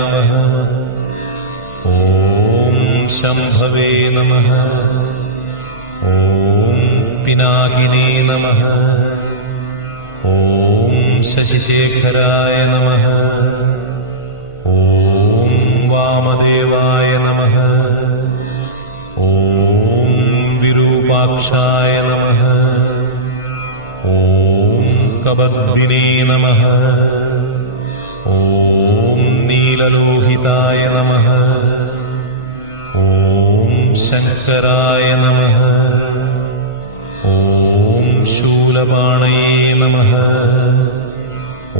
നമഃ. ഓം ശംഭവേ നമഃ. ഓം പിനാകിനേ നമഃ. ഓം ശശിശേഖരായ നമഃ. ഓം വാമദേവായ നമഃ. ഓം വിരൂപാക്ഷായ നമഃ. ഓം കബദ്ധിനേ നമഃ. ഓം നീലലോഹിതായ നമഃ. ഓം ശങ്കരായ നമഃ. ഓം ശൂലപാണയേ നമഃ.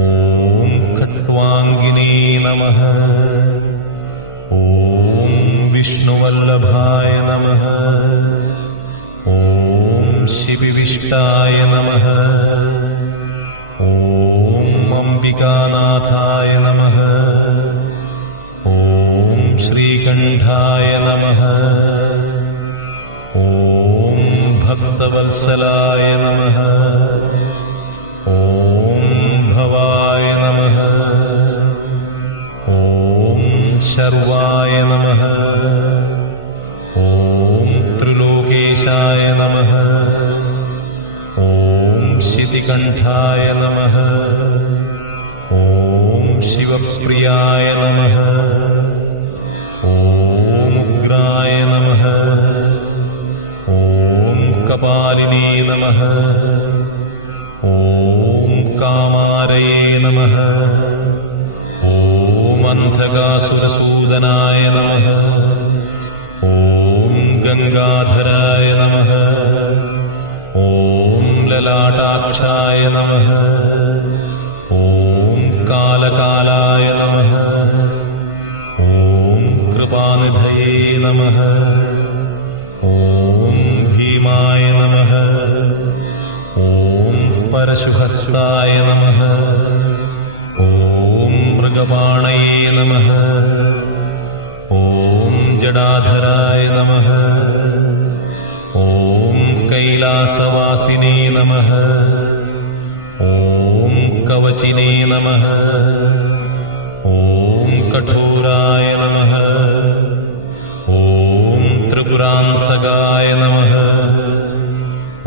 ഓം ഖട്വാംഗിനേ നമഃ. ഓം വിഷ്ണുവല്ലഭായ നമഃ. ഓം ശിവിവിഷ്ടായ നമഃ. ഓം അംബികാനാഥായ നമഃ. ഓം ശ്രീകണ്ഠായ നമഃ. ഓം ഭക്തവത്സലായ നമഃ. ഓം ഭവായ നമഃ. ഓം ശർവായ നമഃ. ഓം ത്രിലോകേശായ നമഃ. ഓം ശിതികണ്ഠായ നമഃ. ഓം ശിവപ്രിയായ നമഃ. ഓം ഉഗ്രായ നമഃ. ഓം കപാലിനേ നമഃ. ഓം കാമാരയേ നമഃ. ഓം അന്ധകാസുരസൂദനായ നമഃ. ഓം ഗംഗാധരായ നമഃ. ഓം ലലാടാക്ഷായ നമഃ. ഓം കാലകാലായ നമഃ. ഓം കൃപാനിധയേ നമഃ. ഓം ഭീമായ നമഃ. ഓം പരശുഹസ്തായ നമഃ. ഓം മൃഗപാണയേ നമഃ. ഓം ജടാധരായ നമഃ. ഓം കൈലാസവാസിനേ നമഃ. ഓം കവചിനേ നമഃ. ഓം കഠോരായ നമഃ. ഓം ത്രിപുരാന്തകായ നമഃ.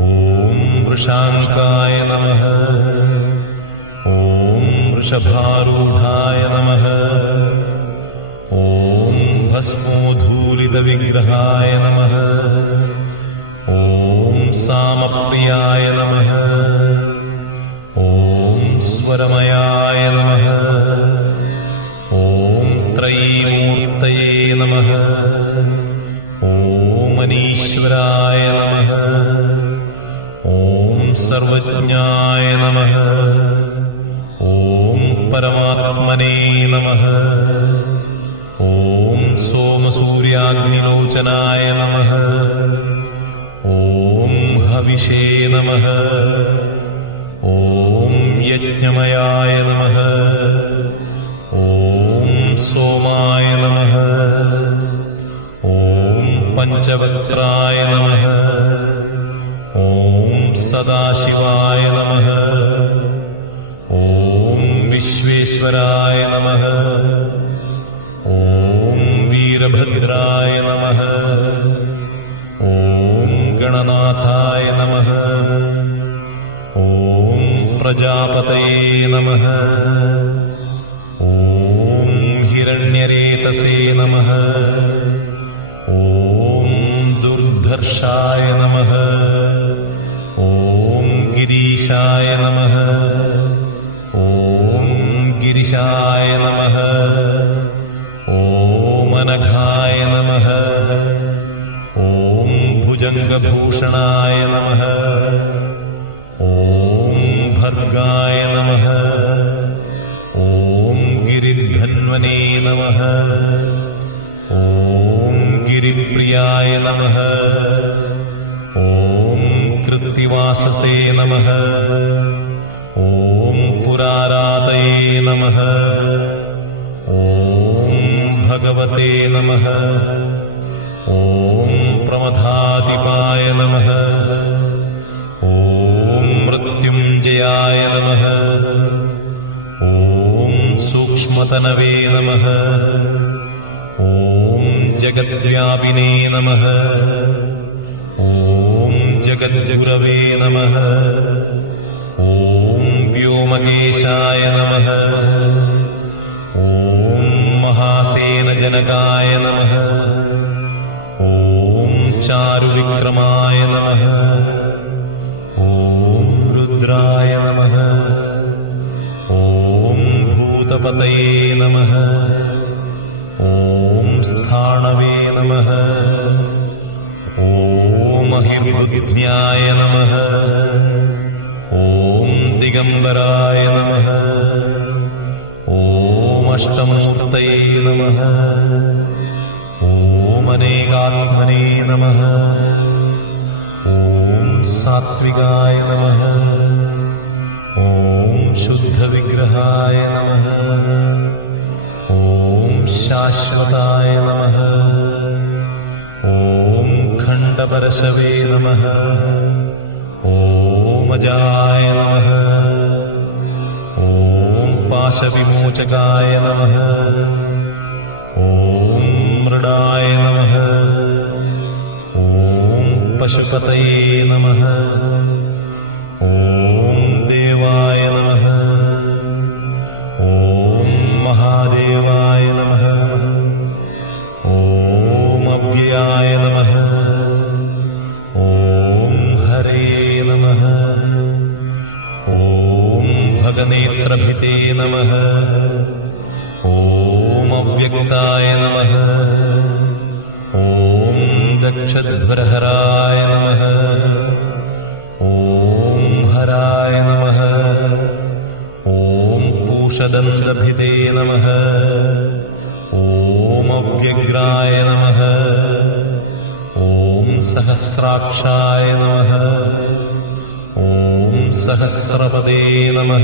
ഓം വൃഷാങ്കായ നമഃ. ഓം വൃഷഭാരൂഢായ നമഃ. ഓം ഭസ്മോധൂലിതവിഗ്രഹായ നമഃ. ഓം സാമപ്രിയായ നമഃ. ഓം സ്വരമയായ നമഃ. ഓം ത്രൈമൂർത്തയേ നമഃ. ഓം അനീശ്വരായ നമഃ. ഓം സർവജ്ഞായ നമഃ. ഓം പരമാത്മനേ നമഃ. ഓം സോമസൂര്യാഗ്നിലോചനായ നമഃ. ഓം ഹവിഷേ നമഃ. ഓം യജ്ഞമയായ നമഃ. ഓം സോമായ നമഃ. ഓം പഞ്ചവക്ത്രായ നമഃ. ഓം സദാശിവായ നമഃ. ഓം വിശ്വേശ്വരായ നമഃ. ഓം വീരഭദ്രായ നമഃ. ഓം ഗണനാഥായ നമഃ. ഓം പ്രജാപതയേ നമഃ. ഓം ഹിരണ്യരേതസേ നമഃ. ഓം ദുർധർഷായ നമഃ. ഓം ഗിരീശായ നമഃ. ഓം ഗിരിശായ നമഃ. ഓം അനഘായ നമഃ. ഓം ഭുജംഗഭൂഷണായ നമഃ. ഓം ഭർഗായ നമഃ. ഓം ഗിരിധന്വനേ നമഃ. ഓം ഗിരിപ്രിയായ നമഃ. ഓം കൃത്തിവാസസേ നമഃ. ഓം പുരാരാതയേ നമഃ. ഓം ഭഗവതേ നമഃ. ഓം പ്രമഥാധിപായ നമഃ. ഓം മൃത്യുഞ്ജയായ നമഃ. ഓം സൂക്ഷ്മ സൂക്ഷ്മതനവേ നമഃ. ഓം ജഗദ്വ്യാപിനേ നമഃ. ഓം ജഗദ്ഗുരവേ നമഃ. ഓം വ്യോമകേശായ നമഃ. ഓം മഹാസേനജനകായ നമഃ. ഓം ചാരുവിക്രമായ നമഃ. ഓം രുദ്രായ നമഃ. ഓം ഭൂതപതയേ നമഃ. ഓം സ്ഥാണവേ നമഃ. ഓം അഹിർബുദ്ധ്യായ നമഃ. ഓം ദിഗംബരായ നമഃ. ഓം അഷ്ടമൂർത്തയേ നമഃ. ഓം അനേകാത്മനേ നമഃ. ഓം സാത്വികായ നമഃ. ഓം ശുദ്ധവിഗ്രഹായ നമഃ. ഓം ശാശ്വതായ നമഃ. ഓം ഖണ്ഡപരശവേ നമഃ. ഓം അജായ നമഃ. ഓം പാശവിമോചകായ നമഃ. ഓം മൃഡായ നമഃ. ഓം പശുപതയേ നമഃ. ഓം ദേവായ നമഃ. ഓം മഹാദേവായ നമഃ. ഓം അവ്യയായ നമഃ. ഓം ഹരേ നമഃ. ഓം ഭഗനേത്രഭിതേ നമഃ. ഓം അവ്യക്തായ നമഃ. ഓം ദക്ഷധ്വരഹരായ നമഃ. ഓം ഹരായ നമഃ. ഓം പൂഷദംശഭിതേ നമഃ. ഓം അവ്യഗ്രായ നമഃ. ഓം സഹസ്രാക്ഷായ നമഃ. ഓം സഹസ്രപദേ നമഃ.